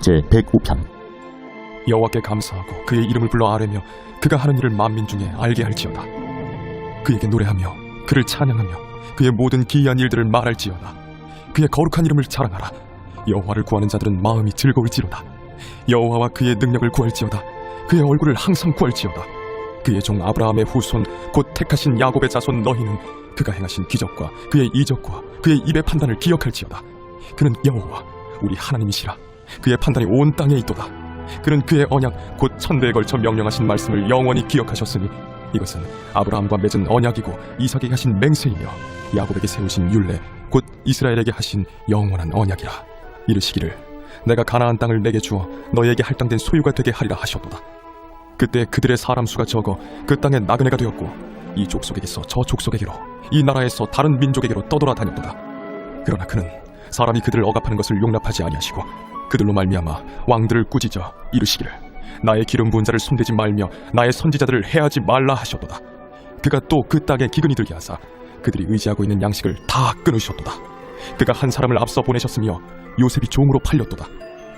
제105편. 여호와께 감사하고 그의 이름을 불러 아뢰며 그가 하는 일을 만민 중에 알게 할지어다. 그에게 노래하며 그를 찬양하며 그의 모든 기이한 일들을 말할지어다. 그의 거룩한 이름을 자랑하라. 여호와를 구하는 자들은 마음이 즐거울지로다. 여호와와 그의 능력을 구할지어다. 그의 얼굴을 항상 구할지어다. 그의 종 아브라함의 후손 곧 택하신 야곱의 자손 너희는 그가 행하신 기적과 그의 이적과 그의 입의 판단을 기억할지어다. 그는 여호와 우리 하나님이시라. 그의 판단이 온 땅에 있도다. 그는 그의 언약 곧 천대에 걸쳐 명령하신 말씀을 영원히 기억하셨으니 이것은 아브라함과 맺은 언약이고 이삭에게 하신 맹세이며 야곱에게 세우신 율례 곧 이스라엘에게 하신 영원한 언약이라. 이르시기를 내가 가나안 땅을 내게 주어 너희에게 할당된 소유가 되게 하리라 하셨도다. 그때 그들의 사람 수가 적어 그 땅에 나그네가 되었고 이 족속에게서 저 족속에게로 이 나라에서 다른 민족에게로 떠돌아 다녔도다. 그러나 그는 사람이 그들을 억압하는 것을 용납하지 아니하시고 그들로 말미암아 왕들을 꾸짖어 이르시기를 나의 기름 부은 자를 손대지 말며 나의 선지자들을 해하지 말라 하셨도다. 그가 또 그 땅에 기근이 들게 하사 그들이 의지하고 있는 양식을 다 끊으셨도다. 그가 한 사람을 앞서 보내셨으며 요셉이 종으로 팔렸도다.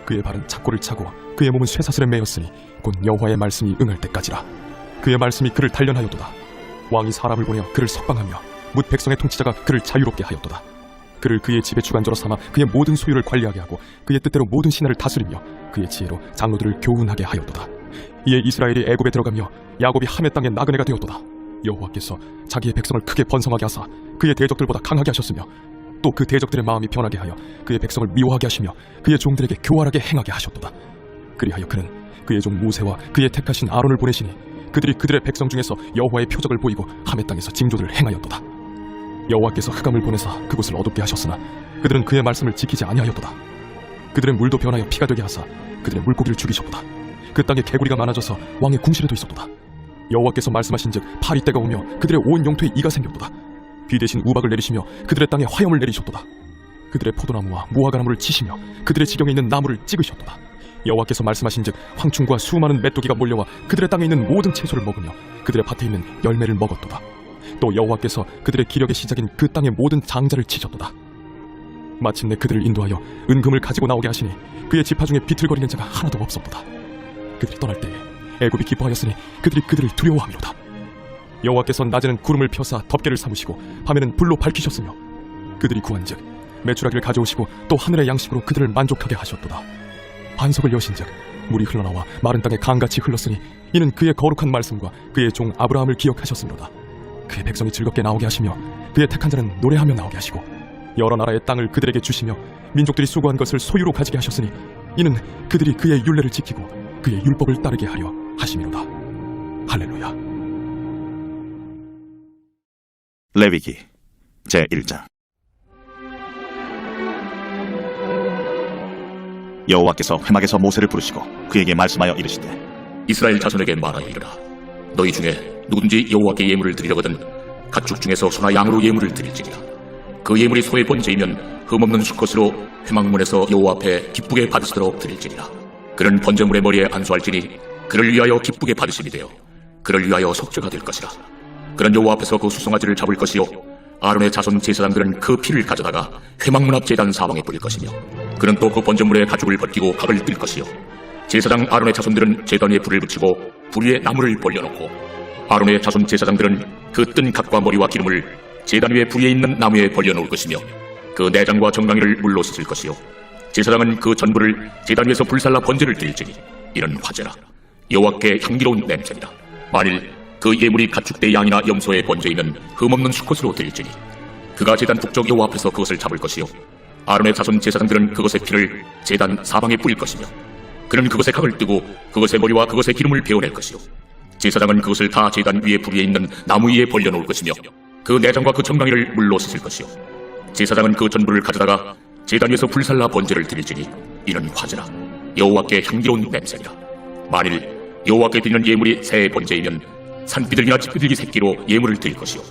그의 발은 착고를 차고 그의 몸은 쇠사슬에 매였으니 곧 여호와의 말씀이 응할 때까지라. 그의 말씀이 그를 단련하였도다. 왕이 사람을 보내어 그를 석방하며 뭇 백성의 통치자가 그를 자유롭게 하였도다. 그를 그의 집의 주관자로 삼아 그의 모든 소유를 관리하게 하고 그의 뜻대로 모든 신하를 다스리며 그의 지혜로 장로들을 교훈하게 하였도다. 이에 이스라엘이 애굽에 들어가며 야곱이 하메 땅의 나그네가 되었도다. 여호와께서 자기의 백성을 크게 번성하게 하사 그의 대적들보다 강하게 하셨으며 또 그 대적들의 마음이 변하게 하여 그의 백성을 미워하게 하시며 그의 종들에게 교활하게 행하게 하셨도다. 그리하여 그는 그의 종 모세와 그의 택하신 아론을 보내시니 그들이 그들의 백성 중에서 여호와의 표적을 보이고 하메 땅에서 징조를 행하였도다. 여호와께서 흑암을 보내사 그곳을 어둡게 하셨으나 그들은 그의 말씀을 지키지 아니하였도다. 그들의 물도 변하여 피가 되게 하사 그들의 물고기를 죽이셨도다. 그 땅에 개구리가 많아져서 왕의 궁실에도 있었도다. 여호와께서 말씀하신즉 파리 때가 오며 그들의 온 영토에 이가 생겼도다. 비 대신 우박을 내리시며 그들의 땅에 화염을 내리셨도다. 그들의 포도나무와 무화과나무를 치시며 그들의 지경에 있는 나무를 찍으셨도다. 여호와께서 말씀하신즉 황충과 수많은 메뚜기가 몰려와 그들의 땅에 있는 모든 채소를 먹으며 그들의 밭에 있는 열매를 먹었도다. 또 여호와께서 그들의 기력의 시작인 그 땅의 모든 장자를 치셨도다. 마침내 그들을 인도하여 은금을 가지고 나오게 하시니 그의 지파 중에 비틀거리는 자가 하나도 없었도다. 그들이 떠날 때에 애굽이 기뻐하였으니 그들이 그들을 두려워함이로다. 여호와께서 낮에는 구름을 펴사 덮개를 삼으시고 밤에는 불로 밝히셨으며 그들이 구한즉 메추라기를 가져오시고 또 하늘의 양식으로 그들을 만족하게 하셨도다. 반석을 여신즉 물이 흘러나와 마른 땅에 강같이 흘렀으니 이는 그의 거룩한 말씀과 그의 종 아브라함을 기억하셨으므로다. 그의 백성이 즐겁게 나오게 하시며 그의 택한 자는 노래하며 나오게 하시고 여러 나라의 땅을 그들에게 주시며 민족들이 수고한 것을 소유로 가지게 하셨으니 이는 그들이 그의 율례를 지키고 그의 율법을 따르게 하려 하심이로다. 할렐루야. 레위기 제1장. 여호와께서 회막에서 모세를 부르시고 그에게 말씀하여 이르시되 이스라엘 자손에게 말하여 이르라. 너희 중에 누구든지 여호와께 예물을 드리려거든 가축 중에서 소나 양으로 예물을 드릴지니라. 그 예물이 소의 번제이면 흠없는 수컷으로 회막문에서 여호와 앞에 기쁘게 받으시도록 드릴지니라. 그는 번제물의 머리에 안수할지니 그를 위하여 기쁘게 받으심이 되어 그를 위하여 속죄가 될 것이라. 그는 여호와 앞에서 그 수송아지를 잡을 것이요 아론의 자손 제사장들은 그 피를 가져다가 회막문 앞 제단 사방에 뿌릴 것이며 그는 또 그 번제물의 가죽을 벗기고 각을 뜰 것이요 제사장 아론의 자손들은 제단 위에 불을 붙이고 불 위에 나무를 벌려놓고 아론의 자손 제사장들은 그 뜬 각과 머리와 기름을 제단 위에 불 위에 있는 나무에 벌려놓을 것이며 그 내장과 정강이를 물로 씻을 것이요 제사장은 그 전부를 제단 위에서 불살라 번제를 드릴지니 이는 화제라. 여호와께 향기로운 냄새니라. 만일 그 예물이 가축대 양이나 염소의 번제이면 흠없는 수컷으로 드릴지니 그가 제단 북쪽 여호와 앞에서 그것을 잡을 것이요 아론의 자손 제사장들은 그것의 피를 제단 사방에 뿌릴 것이며 그는 그것의 각을 뜨고 그것의 머리와 그것의 기름을 베어낼 것이요 제사장은 그것을 다 제단 위에 불 위에 있는 나무 위에 벌려놓을 것이며 그 내장과 그 정강이를 물로 씻을 것이요 제사장은 그 전부를 가져다가 제단 위에서 불살라 번제를 드릴지니 이는 화제라. 여호와께 향기로운 냄새니라. 만일 여호와께 드리는 예물이 새의 번제이면 산비둘기나 집비둘기 새끼로 예물을 드릴 것이요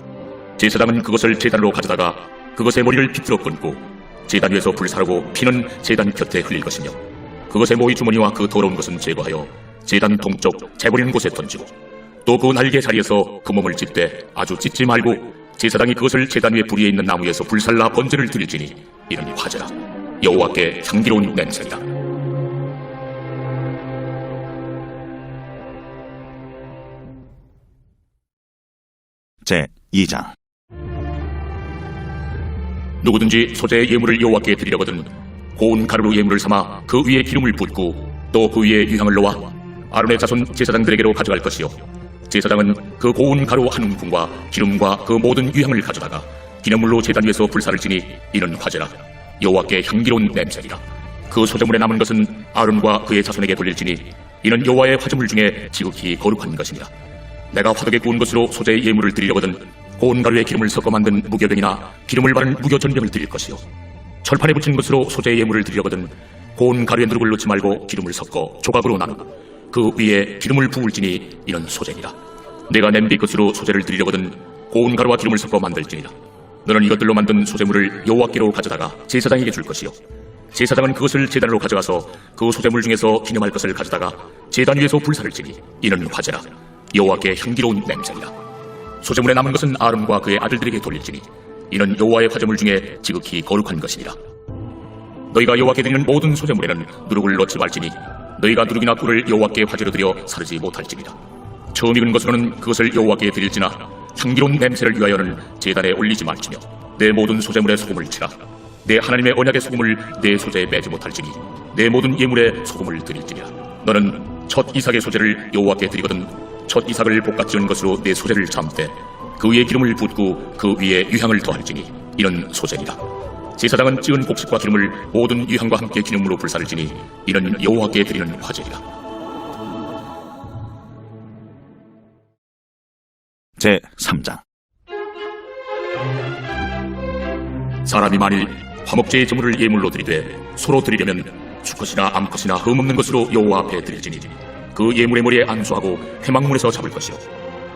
제사장은 그것을 제단으로 가져다가 그것의 머리를 비틀어 끊고 제단 위에서 불사르고 피는 제단 곁에 흘릴 것이며 그것의 모이 주머니와 그 더러운 것은 제거하여 제단 동쪽 재버리는 곳에 던지고 또 그 날개 자리에서 그 몸을 찢되 아주 찢지 말고 제사장이 그것을 제단 위에 불 위에 있는 나무에서 불살라 번제를 드릴지니 이는 화제라. 여호와께 향기로운 냄새니라. 제2장. 누구든지 소재의 예물을 여호와께 드리려거든 고운 가루로 예물을 삼아 그 위에 기름을 붓고 또 그 위에 유향을 놓아 아론의 자손 제사장들에게로 가져갈 것이요 제사장은 그 고운 가루 한 움큼과 기름과 그 모든 유향을 가져다가 기념물로 제단 위에서 불사를 지니 이는 화제라 여호와께 향기로운 냄새니라. 그 소재물에 남은 것은 아론과 그의 자손에게 돌릴지니 이는 여호와의 화제물 중에 지극히 거룩한 것이니라. 내가 화덕에 구운 것으로 소재의 예물을 드리려거든 고운 가루에 기름을 섞어 만든 무교병이나 기름을 바른 무교전병을 드릴 것이요 철판에 붙인 것으로 소재의 예물을 드리려거든 고운 가루에 누룩을 넣지 말고 기름을 섞어 조각으로 나누고 그 위에 기름을 부을지니 이는 소재니라. 내가 냄비 것으로 소재를 드리려거든 고운 가루와 기름을 섞어 만들지니라. 너는 이것들로 만든 소재물을 여호와께로 가져다가 제사장에게 줄 것이요 제사장은 그것을 제단으로 가져가서 그 소재물 중에서 기념할 것을 가져다가 제단 위에서 불사를 지니 이는 화제라 여호와께 향기로운 냄새니라. 소재물에 남은 것은 아론과 그의 아들들에게 돌릴지니 이는 여호와의 화제물 중에 지극히 거룩한 것이니라. 너희가 여호와께 드리는 모든 소재물에는 누룩을 넣지 말지니 너희가 누룩이나 꿀을 여호와께 화제로 드려 사르지 못할지니라. 처음 익은 것으로는 그것을 여호와께 드릴지나 향기로운 냄새를 위하여는 제단에 올리지 말지며 내 모든 소재물에 소금을 치라. 내 하나님의 언약의 소금을 내 소재에 매지 못할지니 내 모든 예물에 소금을 드릴지니라. 너는 첫 이삭의 소재를 여호와께 드리거든 첫 이삭을 볶아 지은 것으로 내 소재를 잠때 그 위에 기름을 붓고 그 위에 유향을 더할지니 이는 소재니라. 제사장은 찌은 곡식과 기름을 모든 유향과 함께 기념물로 불사를 지니 이는 여호와께 드리는 화제니라. 제3장. 사람이 만일 화목제의 제물을 예물로 드리되 소로 드리려면 수컷이나 암컷이나 흠없는 것으로 여호와 앞에 드릴지니 그 예물의 머리에 안수하고 회막문에서 잡을 것이요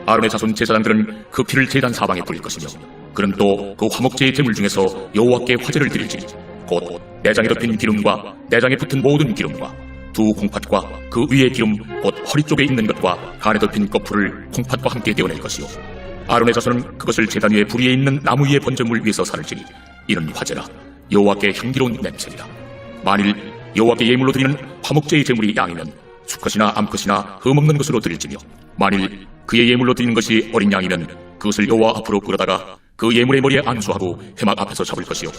아론의 자손 제사장들은 그 피를 제단 사방에 뿌릴 것이며 그는 또 그 화목제의 제물 중에서 여호와께 화제를 드릴지니 곧 내장에 덮인 기름과 내장에 붙은 모든 기름과 두 콩팥과 그 위에 기름 곧 허리 쪽에 있는 것과 간에 덮인 거풀을 콩팥과 함께 떼어낼 것이요 아론의 자손은 그것을 제단 위에 불 위에 있는 나무 위에 번제물 위에서 사를지니 이는 화제라 여호와께 향기로운 냄새니라. 만일 여호와께 예물로 드리는 화목제의 제물이 양이면 수컷이나 암컷이나 흠없는 것으로 드릴지며 만일 그의 예물로 드리는 것이 어린 양이면 그것을 여호와 앞으로 끌어다가 그 예물의 머리에 안수하고 회막 앞에서 잡을 것이요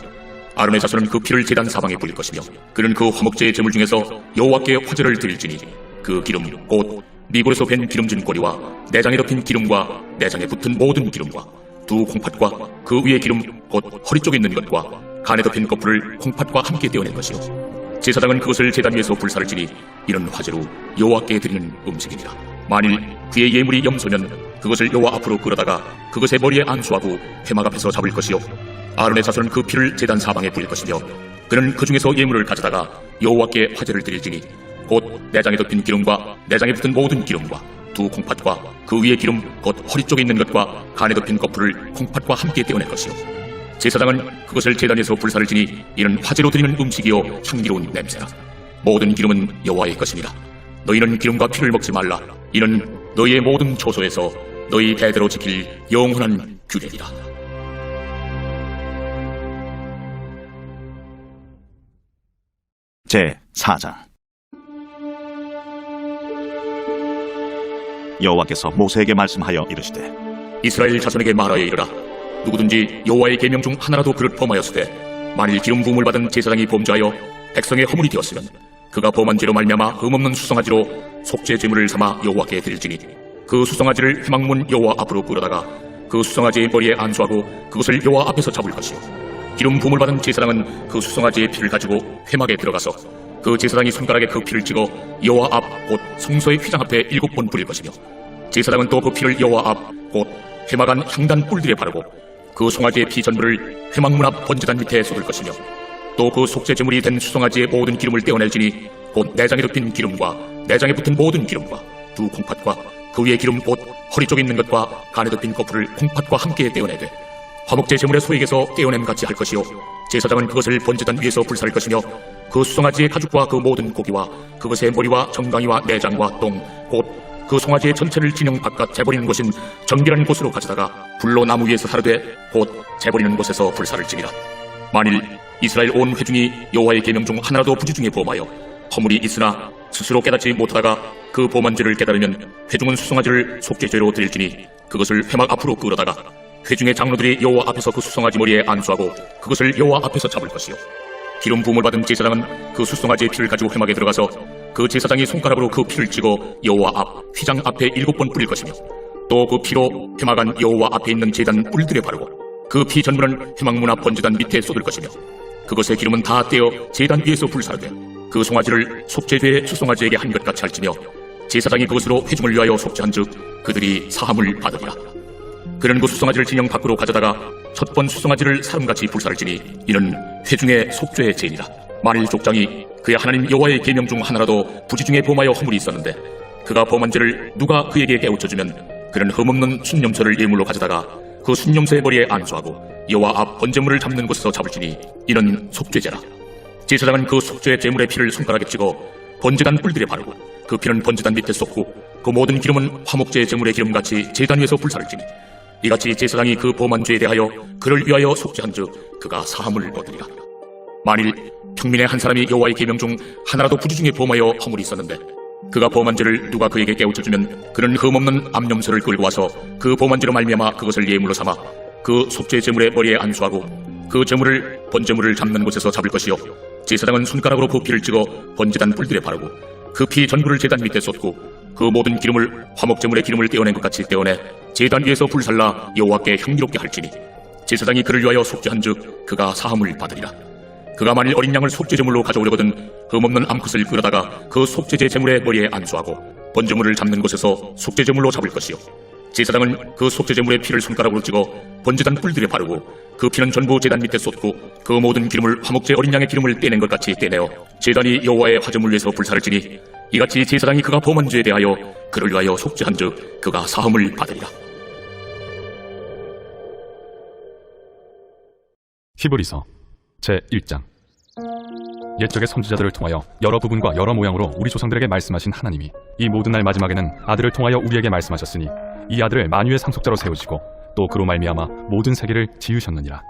아론의 자손은 그 피를 제단 사방에 뿌릴 것이며 그는 그 화목제의 제물 중에서 여호와께 화제를 드릴지니 그 기름 곧 미골에서 밴 기름진 꼬리와 내장에 덮인 기름과 내장에 붙은 모든 기름과 두 콩팥과 그 위에 기름 곧 허리 쪽에 있는 것과 간에 덮인 거풀을 콩팥과 함께 떼어낼 것이요 제사장은 그것을 제단 위에서 불사를 지니 이런 화제로 여호와께 드리는 음식이니라. 만일 그의 예물이 염소면 그것을 여호와 앞으로 끌어다가 그것의 머리에 안수하고 회막 앞에서 잡을 것이요 아론의 자손은 그 피를 제단 사방에 뿌릴 것이며 그는 그 중에서 예물을 가져다가 여호와께 화제를 드릴지니 곧 내장에 덮인 기름과 내장에 붙은 모든 기름과 두 콩팥과 그 위에 기름 곧 허리 쪽에 있는 것과 간에 덮인 거풀을 콩팥과 함께 떼어낼 것이요 제사장은 그것을 제단에서 불사를 지니 이는 화제로 드리는 음식이요 향기로운 냄새라. 모든 기름은 여호와의 것이니라. 너희는 기름과 피를 먹지 말라. 이는 너희의 모든 초소에서 너희 대대로 지킬 영원한 규례니라. 제4장. 여호와께서 모세에게 말씀하여 이르시되 이스라엘 자손에게 말하여 이르라. 누구든지 여호와의 계명 중 하나라도 그릇 범하였으되 만일 기름 부음을 받은 제사장이 범죄하여 백성의 허물이 되었으면 그가 범한 죄로 말미암아 흠없는 수송아지로 속죄 제물을 삼아 여호와께 드릴지니 그 수송아지를 회막문 여호와 앞으로 끌어다가 그 수송아지의 머리에 안수하고 그것을 여호와 앞에서 잡을 것이요 기름 부음을 받은 제사장은 그 수송아지의 피를 가지고 회막에 들어가서 그 제사장이 손가락에 그 피를 찍어 여호와 앞 곧 성소의 휘장 앞에 7번 뿌릴 것이며 제사장은 또 그 피를 여호와 앞 곧 회막 안 향단 뿔들에 바르고 그 송아지의 피 전부를 회막문 앞 번제단 밑에 쏟을 것이며 또 그 속죄 제물이 된 수송아지의 모든 기름을 떼어낼지니 곧 내장에 덮인 기름과 내장에 붙은 모든 기름과 두 콩팥과 그 위에 기름 곧 허리 쪽에 있는 것과 간에 덮인 거풀을 콩팥과 함께 떼어내되 화목제 제물의 소액에서 떼어냄 같이 할 것이요 제사장은 그것을 번제단 위에서 불사를 것이며 그 수송아지의 가죽과 그 모든 고기와 그것의 머리와 정강이와 내장과 똥 곧 그 송아지의 전체를 진영 바깥 재버리는 곳인 정결한 곳으로 가져다가 불로 나무 위에서 사르되 곧 재버리는 곳에서 불사를 지니라. 만일 이스라엘 온 회중이 여호와의 계명 중 하나라도 부지 중에 범하여 허물이 있으나 스스로 깨닫지 못하다가 그 범한 죄를 깨달으면 회중은 수송아지를 속죄죄로 드릴지니 그것을 회막 앞으로 끌어다가 회중의 장로들이 여호와 앞에서 그 수송아지 머리에 안수하고 그것을 여호와 앞에서 잡을 것이요 기름 부음을 받은 제사장은 그 수송아지의 피를 가지고 회막에 들어가서 그 제사장이 손가락으로 그 피를 찍어 여호와 앞 휘장 앞에 7번 뿌릴 것이며 또 그 피로 회막 안 여호와 앞에 있는 제단 뿔들에 바르고 그 피 전부는 회막문 앞 번제단 밑에 쏟을 것이며 그것의 기름은 다 떼어 제단 위에서 불사르되 그 송아지를 속죄죄의 수송아지에게 한 것 같이 할지며 제사장이 그것으로 회중을 위하여 속죄한즉 그들이 사함을 받으리라. 그는 그 수송아지를 진영 밖으로 가져다가 첫 번 수송아지를 사람같이 불사를지니 이는 회중의 속죄의 죄니라. 만일 족장이 그의 하나님 여호와의 계명 중 하나라도 부지 중에 범하여 허물이 있었는데 그가 범한 죄를 누가 그에게 깨우쳐주면 그는 흠없는 순념서를 예물로 가져다가 그 순념서의 머리에 안수하고 여호와 앞 번제물을 잡는 곳에서 잡을지니 이는 속죄죄라. 제사장은 그 속죄 제물의 피를 손가락에 찍어 번제단 뿔들에 바르고 그 피는 번제단 밑에 쏟고 그 모든 기름은 화목제 제물의 기름같이 제단 위에서 불사를지니 이같이 제사장이 그 범한 죄에 대하여 그를 위하여 속죄한즉 그가 사함을 얻으리라. 만일 평민의 한 사람이 여호와의 계명 중 하나라도 부지 중에 범하여 허물이 있었는데 그가 범한 죄를 누가 그에게 깨우쳐주면 그는 흠없는 암염소를 끌고 와서 그 범한 죄로 말미암아 그것을 예물로 삼아 그 속죄 제물의 머리에 안수하고 그 제물을 번제물을 잡는 곳에서 잡을 것이요 제사장은 손가락으로 그 피를 찍어 번제단 뿔들에 바르고 그 피 전부를 제단 밑에 쏟고 그 모든 기름을 화목제물의 기름을 떼어낸 것 같이 떼어내 제단 위에서 불살라 여호와께 향기롭게 할지니 제사장이 그를 위하여 속죄한즉 그가 사함을 받으리라. 그가 만일 어린 양을 속죄제물로 가져오려거든 흠없는 암컷을 끌어다가 그 속죄제 제물의 머리에 안수하고 번제물을 잡는 곳에서 속죄제물로 잡을 것이요 제사장은 그 속죄제물의 피를 손가락으로 찍어 번제단 뿔들에 바르고 그 피는 전부 제단 밑에 쏟고 그 모든 기름을 화목제 어린 양의 기름을 떼낸 것 같이 떼내어 제단이 여호와의 화제물 위에서 불사를지니 이같이 제사장이 그가 범한 죄에 대하여 그를 위하여 속죄한즉 그가 사함을 받으리라. 히브리서 제1장. 옛적의 선지자들을 통하여 여러 부분과 여러 모양으로 우리 조상들에게 말씀하신 하나님이 이 모든 날 마지막에는 아들을 통하여 우리에게 말씀하셨으니 이 아들을 만유의 상속자로 세우시고 또 그로 말미암아 모든 세계를 지으셨느니라.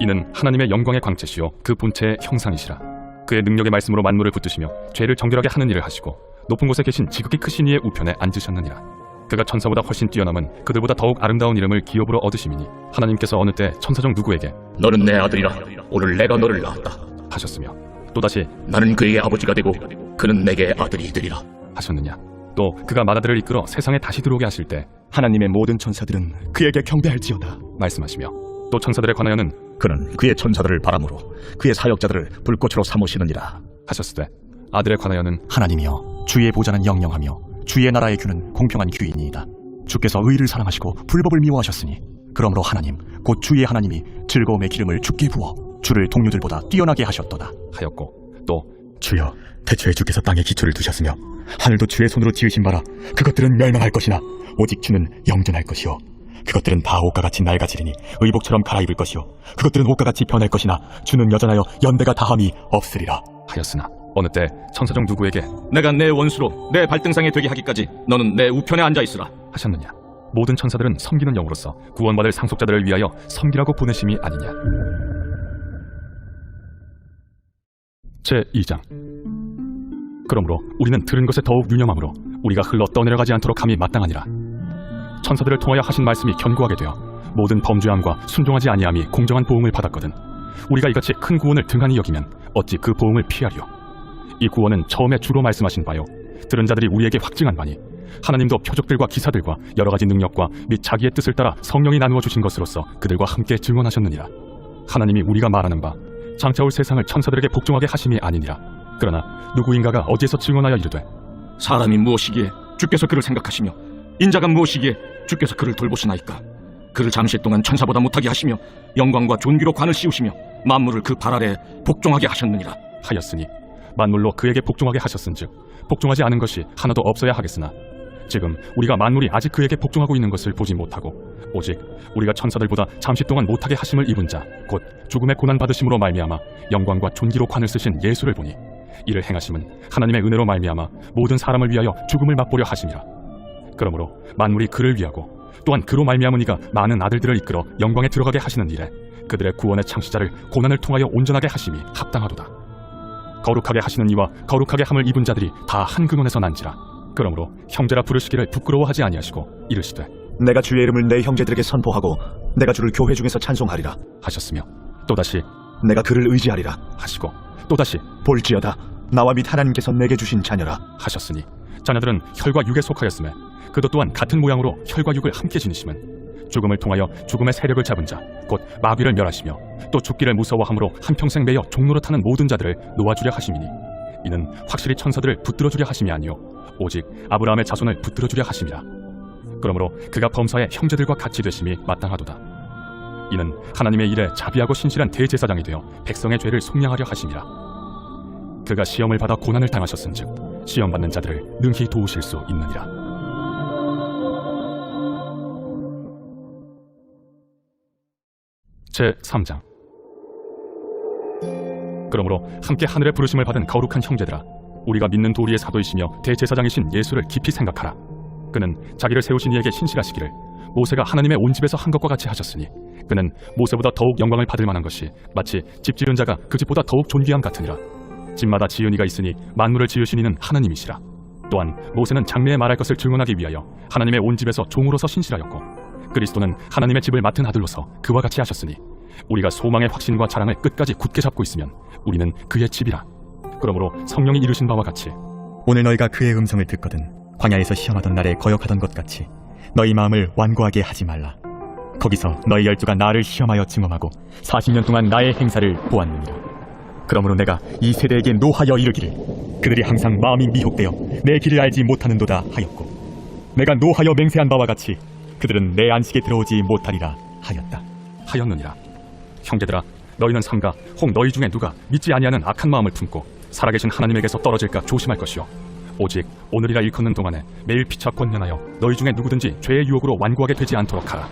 이는 하나님의 영광의 광채시요 그 본체의 형상이시라. 그의 능력의 말씀으로 만물을 붙드시며 죄를 정결하게 하는 일을 하시고 높은 곳에 계신 지극히 크신 이의 우편에 앉으셨느니라. 그가 천사보다 훨씬 뛰어남은 그들보다 더욱 아름다운 이름을 기업으로 얻으심이니 하나님께서 어느 때 천사 중 누구에게 너는 내 아들이라 오늘 내가 너를 낳았다 하셨으며 또다시 나는 그에게 아버지가 되고 그는 내게 아들이 되리라 하셨느냐. 또 그가 맏아들을 이끌어 세상에 다시 들어오게 하실 때 하나님의 모든 천사들은 그에게 경배할지어다 말씀하시며 또 천사들에 관하여는 그는 그의 천사들을 바람으로 그의 사역자들을 불꽃으로 삼으시느니라 하셨으되 아들에 관하여는 하나님이여 주의 보좌는 영영하며 주의 나라의 규는 공평한 규이니이다. 주께서 의를 사랑하시고 불법을 미워하셨으니 그러므로 하나님 곧 주의 하나님이 즐거움의 기름을 주께 부어 주를 동료들보다 뛰어나게 하셨도다 하였고 또 주여 태초에 주께서 땅에 기초를 두셨으며 하늘도 주의 손으로 지으신 바라 그것들은 멸망할 것이나 오직 주는 영존할 것이요 그것들은 다 옷과 같이 낡아지리니 의복처럼 갈아입을 것이요 그것들은 옷과 같이 변할 것이나 주는 여전하여 연대가 다함이 없으리라 하였으나 어느 때 천사 중 누구에게 내가 내 원수로 내 발등상에 되게 하기까지 너는 내 우편에 앉아있으라 하셨느냐. 모든 천사들은 섬기는 영으로서 구원받을 상속자들을 위하여 섬기라고 보내심이 아니냐. 제2장. 그러므로 우리는 들은 것에 더욱 유념함으로 우리가 흘러 떠내려가지 않도록 함이 마땅하니라. 천사들을 통하여 하신 말씀이 견고하게 되어 모든 범죄함과 순종하지 아니함이 공정한 보응을 받았거든 우리가 이같이 큰 구원을 등한히 여기면 어찌 그 보응을 피하리요. 이 구원은 처음에 주로 말씀하신 바요 들은 자들이 우리에게 확증한 바니 하나님도 표적들과 기사들과 여러 가지 능력과 및 자기의 뜻을 따라 성령이 나누어 주신 것으로서 그들과 함께 증언하셨느니라. 하나님이 우리가 말하는 바 장차 올 세상을 천사들에게 복종하게 하심이 아니니라. 그러나 누구인가가 어디에서 증언하여 이르되 사람이 무엇이기에 주께서 그를 생각하시며 인자가 무엇이기에 주께서 그를 돌보시나이까. 그를 잠시 동안 천사보다 못하게 하시며 영광과 존귀로 관을 씌우시며 만물을 그 발 아래 복종하게 하셨느니라 하였으니 만물로 그에게 복종하게 하셨은즉 복종하지 않은 것이 하나도 없어야 하겠으나 지금 우리가 만물이 아직 그에게 복종하고 있는 것을 보지 못하고 오직 우리가 천사들보다 잠시 동안 못하게 하심을 입은 자 곧 죽음의 고난 받으심으로 말미암아 영광과 존귀로 관을 쓰신 예수를 보니 이를 행하심은 하나님의 은혜로 말미암아 모든 사람을 위하여 죽음을 맛보려 하심이라. 그러므로 만물이 그를 위하고 또한 그로 말미암은 이가 많은 아들들을 이끌어 영광에 들어가게 하시는 일에 그들의 구원의 창시자를 고난을 통하여 온전하게 하심이 합당하도다. 거룩하게 하시는 이와 거룩하게 함을 입은 자들이 다 한 근원에서 난지라. 그러므로 형제라 부르시기를 부끄러워하지 아니하시고 이르시되 내가 주의 이름을 내 형제들에게 선포하고 내가 주를 교회 중에서 찬송하리라 하셨으며 또다시 내가 그를 의지하리라 하시고 또다시 볼지어다 나와 및 하나님께서 내게 주신 자녀라 하셨으니 자녀들은 혈과 육에 속하였음에 그도 또한 같은 모양으로 혈과 육을 함께 지니심은 죽음을 통하여 죽음의 세력을 잡은 자 곧 마귀를 멸하시며 또 죽기를 무서워함으로 한평생 매여 종로로 타는 모든 자들을 놓아주려 하심이니 이는 확실히 천사들을 붙들어주려 하심이 아니요 오직 아브라함의 자손을 붙들어주려 하심이라. 그러므로 그가 범사의 형제들과 같이 되심이 마땅하도다. 이는 하나님의 일에 자비하고 신실한 대제사장이 되어 백성의 죄를 속량하려 하심이라. 그가 시험을 받아 고난을 당하셨은즉 시험받는 자들을 능히 도우실 수 있느니라. 제3장. 그러므로 함께 하늘의 부르심을 받은 거룩한 형제들아, 우리가 믿는 도리의 사도이시며 대제사장이신 예수를 깊이 생각하라. 그는 자기를 세우신 이에게 신실하시기를 모세가 하나님의 온 집에서 한 것과 같이 하셨으니 그는 모세보다 더욱 영광을 받을 만한 것이 마치 집 지은 자가 그 집보다 더욱 존귀함 같으니라. 집마다 지은 이가 있으니 만물을 지으신 이는 하나님이시라. 또한 모세는 장래에 말할 것을 증언하기 위하여 하나님의 온 집에서 종으로서 신실하였고 그리스도는 하나님의 집을 맡은 아들로서 그와 같이 하셨으니 우리가 소망의 확신과 자랑을 끝까지 굳게 잡고 있으면 우리는 그의 집이라. 그러므로 성령이 이루신 바와 같이 오늘 너희가 그의 음성을 듣거든 광야에서 시험하던 날에 거역하던 것 같이 너희 마음을 완고하게 하지 말라. 거기서 너희 열조가 나를 시험하여 증언하고 40년 동안 나의 행사를 보았느니라. 그러므로 내가 이 세대에게 노하여 이르기를 그들이 항상 마음이 미혹되어 내 길을 알지 못하는도다 하였고 내가 노하여 맹세한 바와 같이 그들은 내 안식에 들어오지 못하리라 하였느니라. 형제들아, 너희는 삼가 혹 너희 중에 누가 믿지 아니하는 악한 마음을 품고 살아계신 하나님에게서 떨어질까 조심할 것이요 오직 오늘이라 일컫는 동안에 매일 피차 권면하여 너희 중에 누구든지 죄의 유혹으로 완고하게 되지 않도록 하라.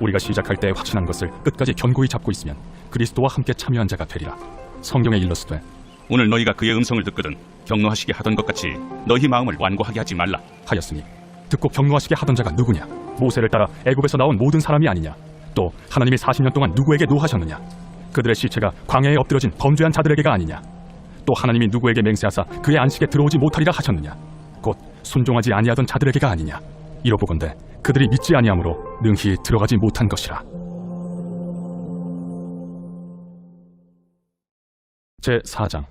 우리가 시작할 때 확신한 것을 끝까지 견고히 잡고 있으면 그리스도와 함께 참여한 자가 되리라. 성경에 일렀으되 오늘 너희가 그의 음성을 듣거든 경노하시게 하던 것 같이 너희 마음을 완고하게 하지 말라 하였으니 듣고 경노하시게 하던 자가 누구냐? 모세를 따라 애굽에서 나온 모든 사람이 아니냐? 또 하나님이 40년 동안 누구에게 노하셨느냐? 그들의 시체가 광야에 엎드려진 범죄한 자들에게가 아니냐? 또 하나님이 누구에게 맹세하사 그의 안식에 들어오지 못하리라 하셨느냐? 곧 순종하지 아니하던 자들에게가 아니냐? 이로보건대 그들이 믿지 아니하므로 능히 들어가지 못한 것이라. 제4장.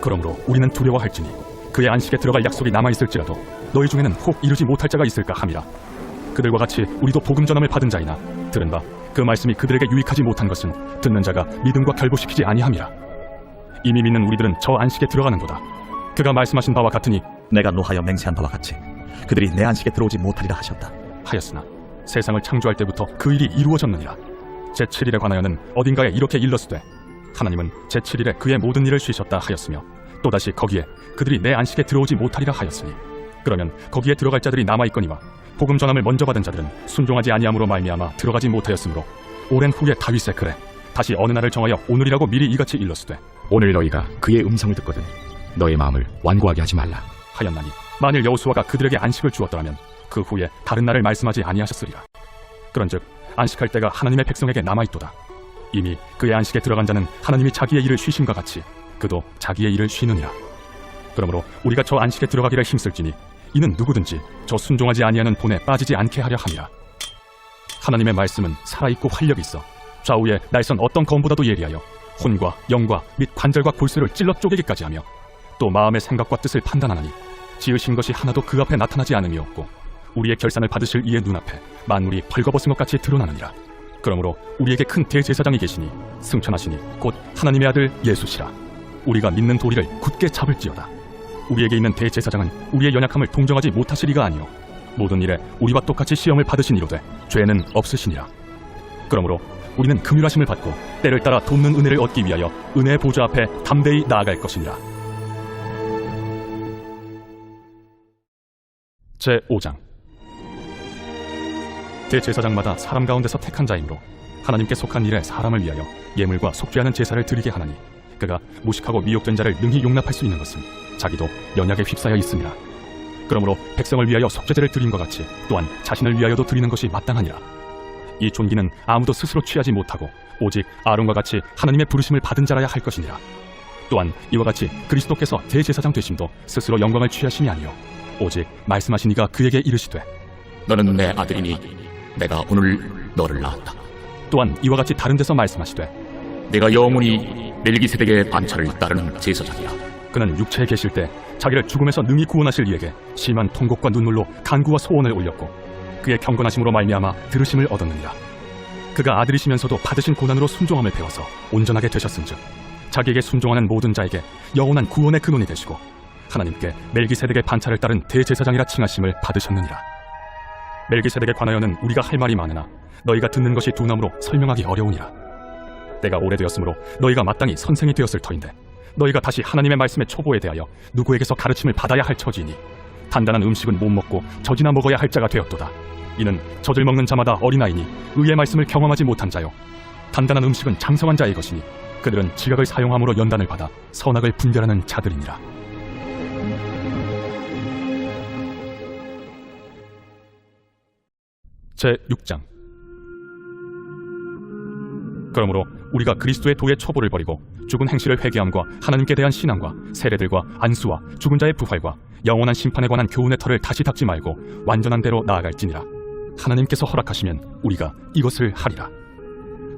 그러므로 우리는 두려워할지니 그의 안식에 들어갈 약속이 남아있을지라도 너희 중에는 혹 이루지 못할 자가 있을까 함이라. 그들과 같이 우리도 복음 전함을 받은 자이나 들은 바 그 말씀이 그들에게 유익하지 못한 것은 듣는 자가 믿음과 결부시키지 아니함이라. 이미 믿는 우리들은 저 안식에 들어가는도다. 그가 말씀하신 바와 같으니 내가 노하여 맹세한 바와 같이 그들이 내 안식에 들어오지 못하리라 하셨다. 하였으나 세상을 창조할 때부터 그 일이 이루어졌느니라. 제7일에 관하여는 어딘가에 이렇게 일렀으되 하나님은 제7일에 그의 모든 일을 쉬셨다 하였으며 또다시 거기에 그들이 내 안식에 들어오지 못하리라 하였으니 그러면 거기에 들어갈 자들이 남아있거니와 복음 전함을 먼저 받은 자들은 순종하지 아니함으로 말미암아 들어가지 못하였으므로 오랜 후에 다윗의 글에 다시 어느 날을 정하여 오늘이라고 미리 이같이 일렀으되 오늘 너희가 그의 음성을 듣거든 너희 마음을 완고하게 하지 말라 하였나니 만일 여호수아가 그들에게 안식을 주었더라면 그 후에 다른 날을 말씀하지 아니하셨으리라. 그런즉 안식할 때가 하나님의 백성에게 남아있도다. 이미 그의 안식에 들어간 자는 하나님이 자기의 일을 쉬심과 같이 그도 자기의 일을 쉬느니라. 그러므로 우리가 저 안식에 들어가기를 힘쓸지니 이는 누구든지 저 순종하지 아니하는 본에 빠지지 않게 하려 함이라. 하나님의 말씀은 살아있고 활력이 있어 좌우에 날선 어떤 검보다도 예리하여 혼과 영과 및 관절과 골수를 찔러 쪼개기까지 하며 또 마음의 생각과 뜻을 판단하나니 지으신 것이 하나도 그 앞에 나타나지 않음이 없고 우리의 결산을 받으실 이의 눈앞에 만물이 벌거벗은 것 같이 드러나느니라. 그러므로 우리에게 큰 대제사장이 계시니 승천하시니 곧 하나님의 아들 예수시라. 우리가 믿는 도리를 굳게 잡을지어다. 우리에게 있는 대제사장은 우리의 연약함을 동정하지 못하시리가 아니요 모든 일에 우리와 똑같이 시험을 받으신 이로되 죄는 없으시니라. 그러므로 우리는 긍휼하심을 받고 때를 따라 돕는 은혜를 얻기 위하여 은혜의 보좌 앞에 담대히 나아갈 것이니라. 제5장. 대제사장마다 사람 가운데서 택한 자이므로 하나님께 속한 일에 사람을 위하여 예물과 속죄하는 제사를 드리게 하나니 그가 무식하고 미혹된 자를 능히 용납할 수 있는 것은 자기도 연약에 휩싸여 있습니다. 그러므로 백성을 위하여 속죄제를 드림과 같이 또한 자신을 위하여도 드리는 것이 마땅하니라. 이 존귀는 아무도 스스로 취하지 못하고 오직 아론과 같이 하나님의 부르심을 받은 자라야 할 것이니라. 또한 이와 같이 그리스도께서 대제사장 되심도 스스로 영광을 취하심이 아니요 오직 말씀하신 이가 그에게 이르시되 너는 내 아들이니 내가 오늘 너를 낳았다. 또한 이와 같이 다른 데서 말씀하시되 내가 영원히 멜기세덱의 반차를 따르는 제사장이라. 그는 육체에 계실 때 자기를 죽음에서 능히 구원하실 이에게 심한 통곡과 눈물로 간구와 소원을 올렸고 그의 경건하심으로 말미암아 들으심을 얻었느니라. 그가 아들이시면서도 받으신 고난으로 순종함을 배워서 온전하게 되셨은즉 자기에게 순종하는 모든 자에게 영원한 구원의 근원이 되시고 하나님께 멜기세덱의 반차를 따른 대제사장이라 칭하심을 받으셨느니라. 멜기세덱에 관하여는 우리가 할 말이 많으나 너희가 듣는 것이 두나무로 설명하기 어려우니라. 때가 오래되었으므로 너희가 마땅히 선생이 되었을 터인데 너희가 다시 하나님의 말씀의 초보에 대하여 누구에게서 가르침을 받아야 할 처지이니 단단한 음식은 못 먹고 젖이나 먹어야 할 자가 되었도다. 이는 젖을 먹는 자마다 어린아이니 의의 말씀을 경험하지 못한 자요 단단한 음식은 장성한 자의 것이니 그들은 지각을 사용함으로 연단을 받아 선악을 분별하는 자들이니라. 제6장. 그러므로 우리가 그리스도의 도의 초보를 버리고 죽은 행실을 회개함과 하나님께 대한 신앙과 세례들과 안수와 죽은 자의 부활과 영원한 심판에 관한 교훈의 털을 다시 닦지 말고 완전한 대로 나아갈지니라. 하나님께서 허락하시면 우리가 이것을 하리라.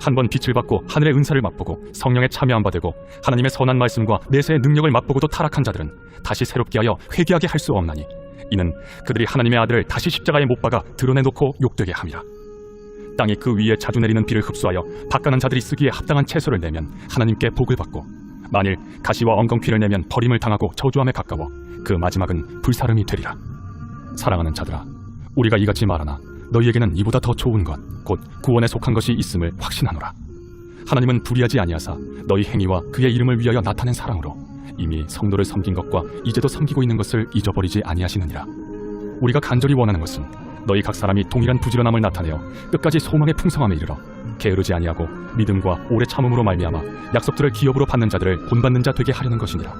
한번 빛을 받고 하늘의 은사를 맛보고 성령에 참여한 바 되고 하나님의 선한 말씀과 내세의 능력을 맛보고도 타락한 자들은 다시 새롭게 하여 회개하게 할 수 없나니 이는 그들이 하나님의 아들을 다시 십자가에 못 박아 드러내놓고 욕되게 함이라. 땅이 그 위에 자주 내리는 비를 흡수하여 바가난 자들이 쓰기에 합당한 채소를 내면 하나님께 복을 받고 만일 가시와 엉겅퀴를 내면 버림을 당하고 저주함에 가까워 그 마지막은 불사름이 되리라. 사랑하는 자들아, 우리가 이같이 말하나 너희에게는 이보다 더 좋은 것 곧 구원에 속한 것이 있음을 확신하노라. 하나님은 불의하지 아니하사 너희 행위와 그의 이름을 위하여 나타낸 사랑으로 이미 성도를 섬긴 것과 이제도 섬기고 있는 것을 잊어버리지 아니하시느니라. 우리가 간절히 원하는 것은 너희 각 사람이 동일한 부지런함을 나타내어 끝까지 소망의 풍성함에 이르러 게으르지 아니하고 믿음과 오래 참음으로 말미암아 약속들을 기업으로 받는 자들을 본받는 자 되게 하려는 것이니라.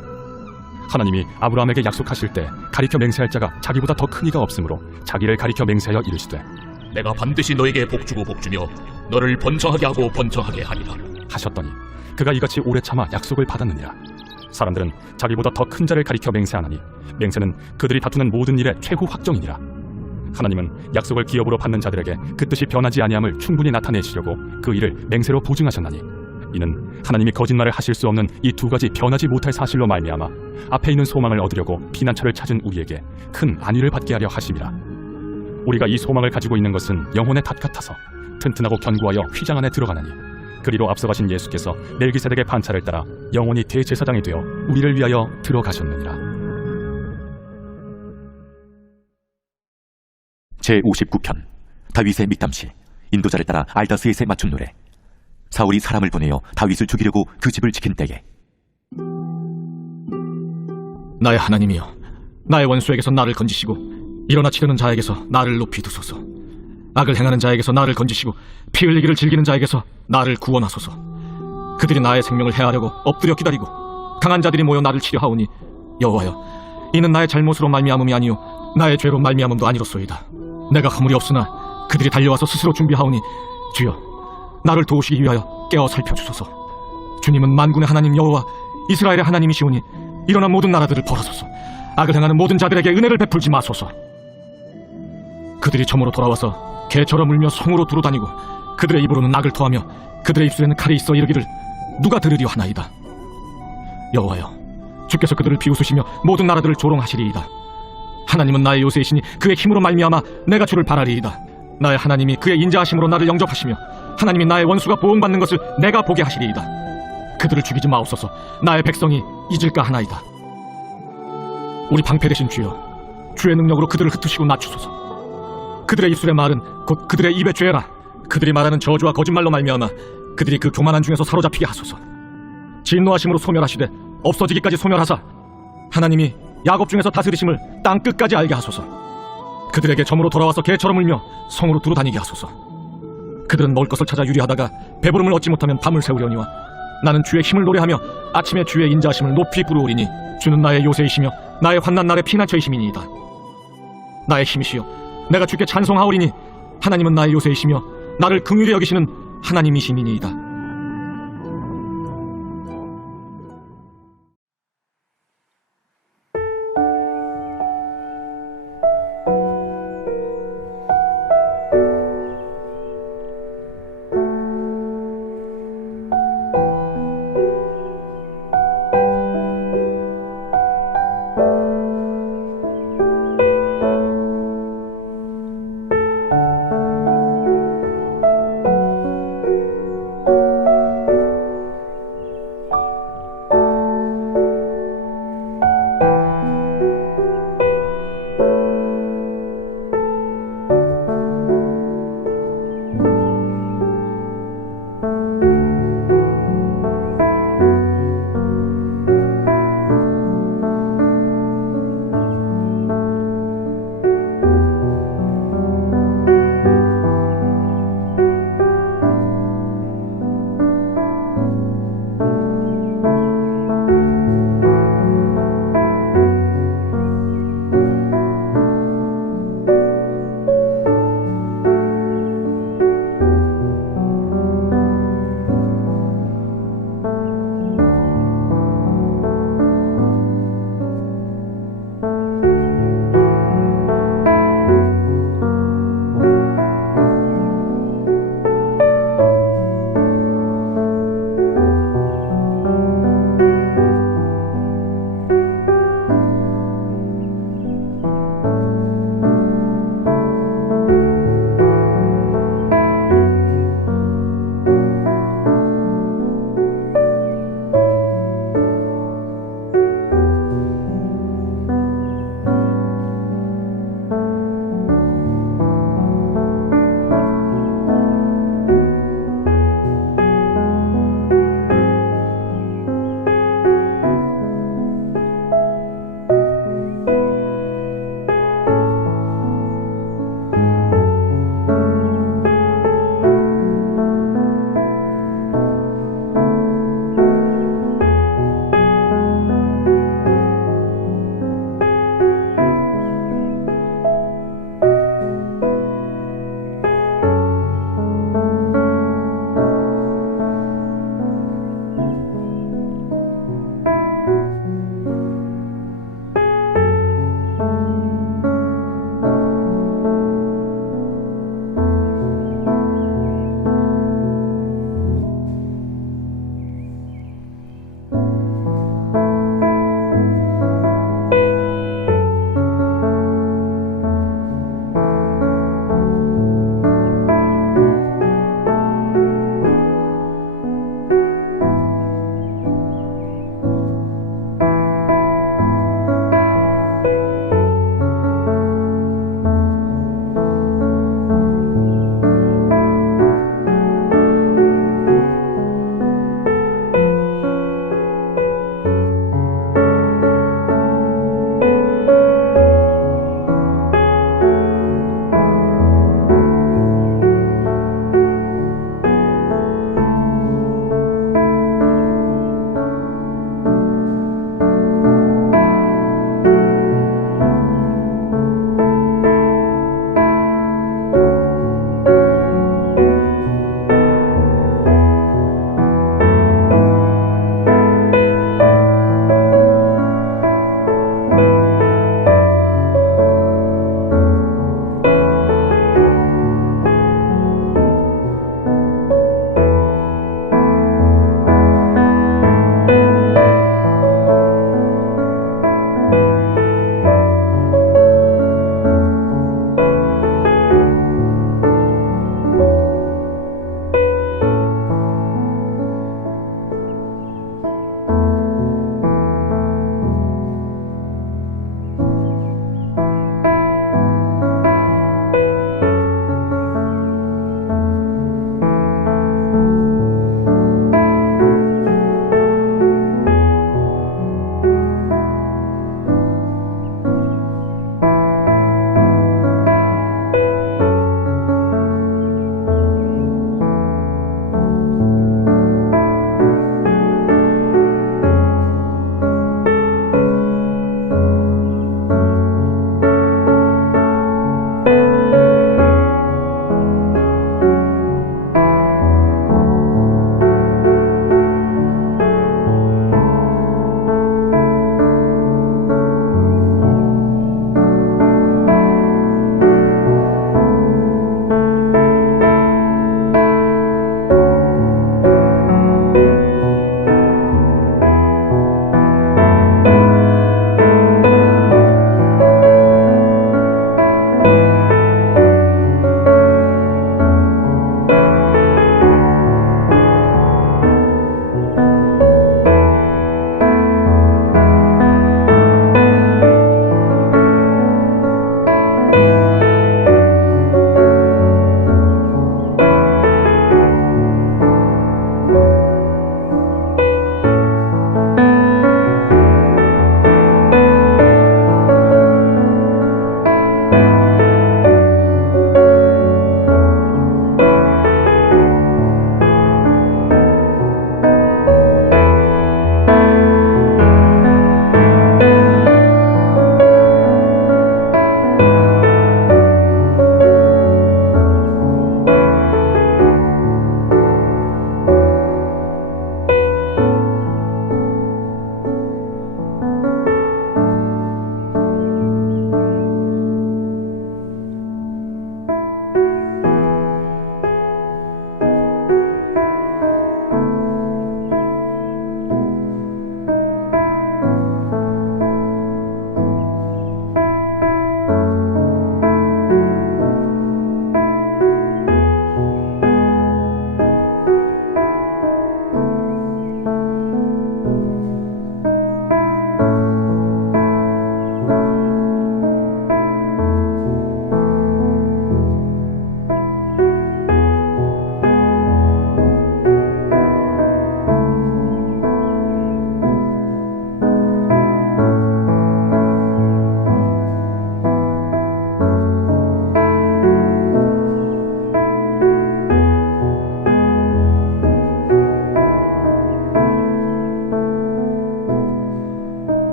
하나님이 아브라함에게 약속하실 때 가리켜 맹세할 자가 자기보다 더 큰 이가 없으므로 자기를 가리켜 맹세하여 이르시되 내가 반드시 너에게 복주고 복주며 너를 번성하게 하고 번성하게 하리라 하셨더니 그가 이같이 오래 참아 약속을 받았느니라. 사람들은 자기보다 더 큰 자를 가리켜 맹세하나니 맹세는 그들이 다투는 모든 일의 최후 확정이니라. 하나님은 약속을 기업으로 받는 자들에게 그 뜻이 변하지 아니함을 충분히 나타내시려고 그 일을 맹세로 보증하셨나니 이는 하나님이 거짓말을 하실 수 없는 이 두 가지 변하지 못할 사실로 말미암아 앞에 있는 소망을 얻으려고 피난처를 찾은 우리에게 큰 안위를 받게 하려 하심이라. 우리가 이 소망을 가지고 있는 것은 영혼의 닷 같아서 튼튼하고 견고하여 휘장 안에 들어가나니 그리로 앞서가신 예수께서 멜기세덱의 반차를 따라 영원히 대제사장이 되어 우리를 위하여 들어가셨느니라. 제59편 다윗의 믹담시 인도자를 따라 알다스에세 맞춘 노래. 사울이 사람을 보내어 다윗을 죽이려고 그 집을 지킨 때에 나의 하나님이여, 나의 원수에게서 나를 건지시고 일어나 치르는 자에게서 나를 높이 두소서. 악을 행하는 자에게서 나를 건지시고 피 흘리기를 즐기는 자에게서 나를 구원하소서. 그들이 나의 생명을 해하려고 엎드려 기다리고 강한 자들이 모여 나를 치려하오니 여호와여, 이는 나의 잘못으로 말미암음이 아니요 나의 죄로 말미암음도 아니로소이다. 내가 허물이 없으나 그들이 달려와서 스스로 준비하오니 주여, 나를 도우시기 위하여 깨어 살펴주소서. 주님은 만군의 하나님 여호와 이스라엘의 하나님이시오니 일어난 모든 나라들을 벌하소서. 악을 행하는 모든 자들에게 은혜를 베풀지 마소서. 그들이 점으로 돌아와서 개처럼 울며 성으로 두루다니고 그들의 입으로는 악을 토하며 그들의 입술에는 칼이 있어 이르기를 누가 들으려 하나이다. 여호와여, 주께서 그들을 비웃으시며 모든 나라들을 조롱하시리이다. 하나님은 나의 요새이시니 그의 힘으로 말미암아 내가 주를 바라리이다. 나의 하나님이 그의 인자하심으로 나를 영접하시며 하나님이 나의 원수가 보응받는 것을 내가 보게 하시리이다. 그들을 죽이지 마옵소서. 나의 백성이 잊을까 하나이다. 우리 방패 되신 주여, 주의 능력으로 그들을 흩으시고 낮추소서. 그들의 입술의 말은 곧 그들의 입의 죄라. 그들이 말하는 저주와 거짓말로 말미암아 그들이 그 교만한 중에서 사로잡히게 하소서. 진노하심으로 소멸하시되 없어지기까지 소멸하사 하나님이 야곱 중에서 다스리심을 땅 끝까지 알게 하소서. 그들에게 점으로 돌아와서 개처럼 울며 성으로 두루다니게 하소서. 그들은 먹을 것을 찾아 유리하다가 배부름을 얻지 못하면 밤을 새우려니와 나는 주의 힘을 노래하며 아침에 주의 인자하심을 높이 부르오리니 주는 나의 요새이시며 나의 환난 날의 피난처이심이니이다. 나의 힘이시여, 내가 주께 찬송하오리니 하나님은 나의 요새이시며 나를 긍휼히 여기시는 하나님이시니이다.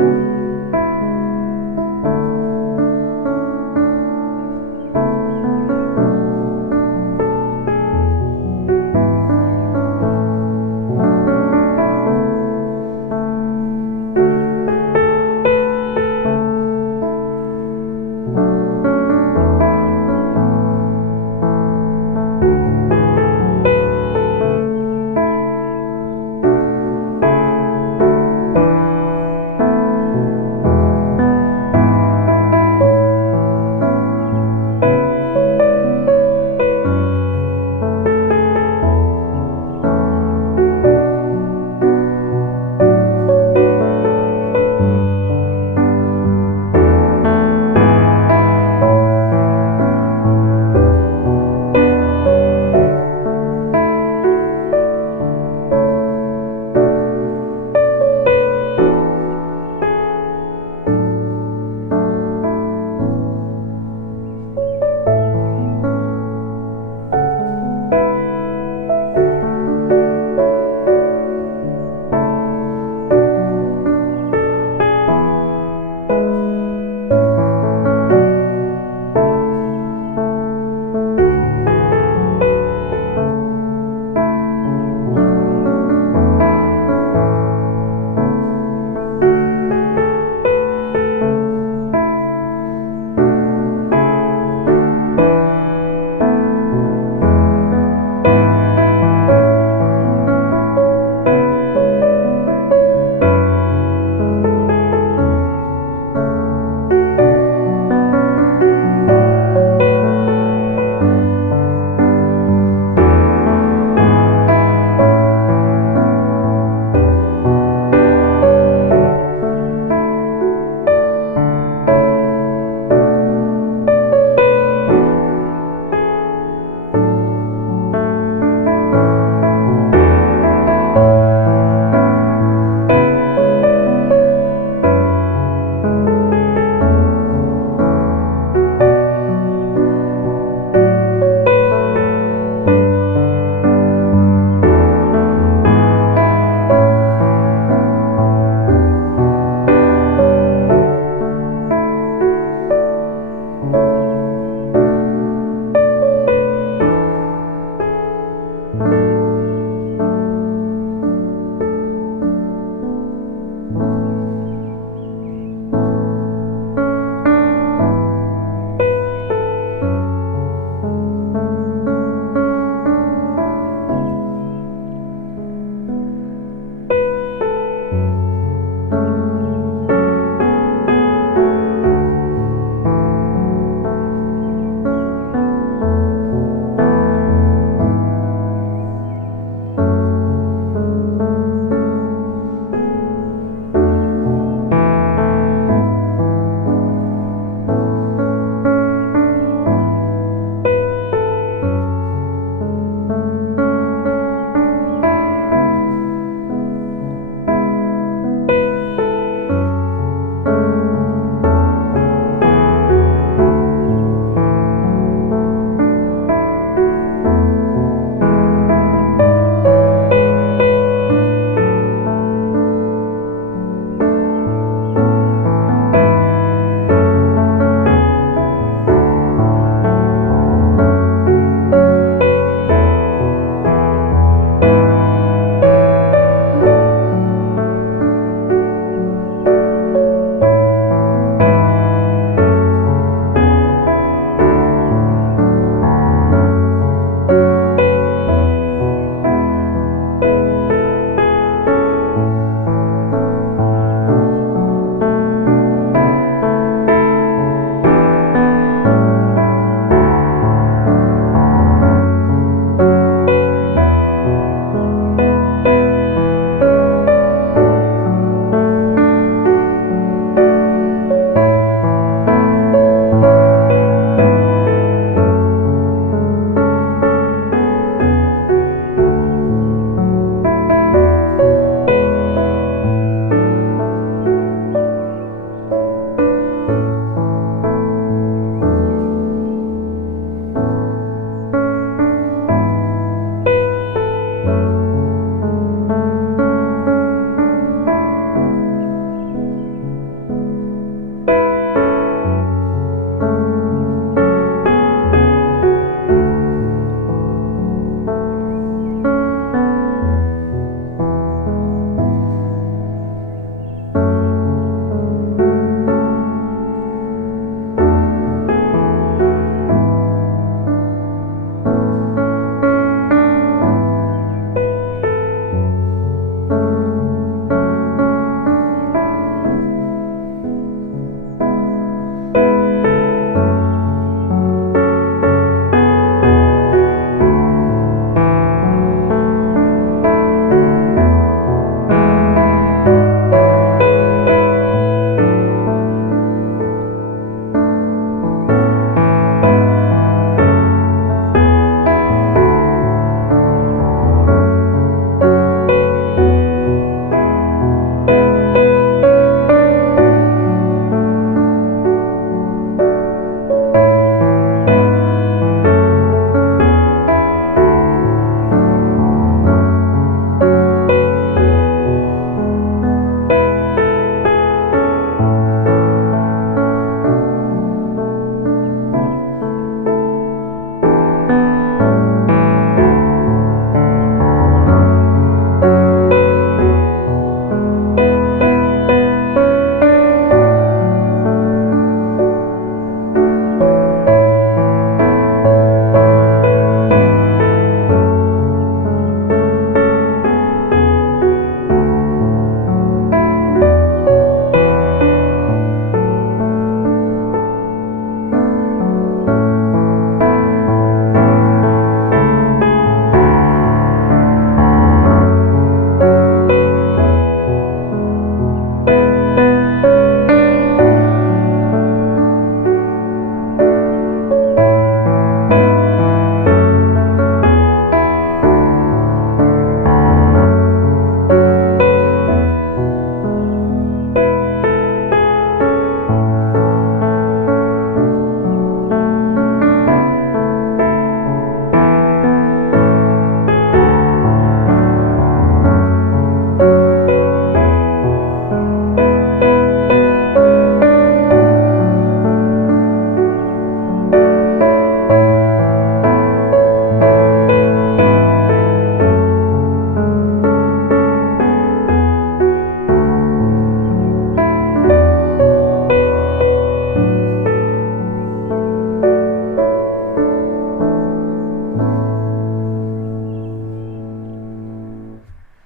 아멘.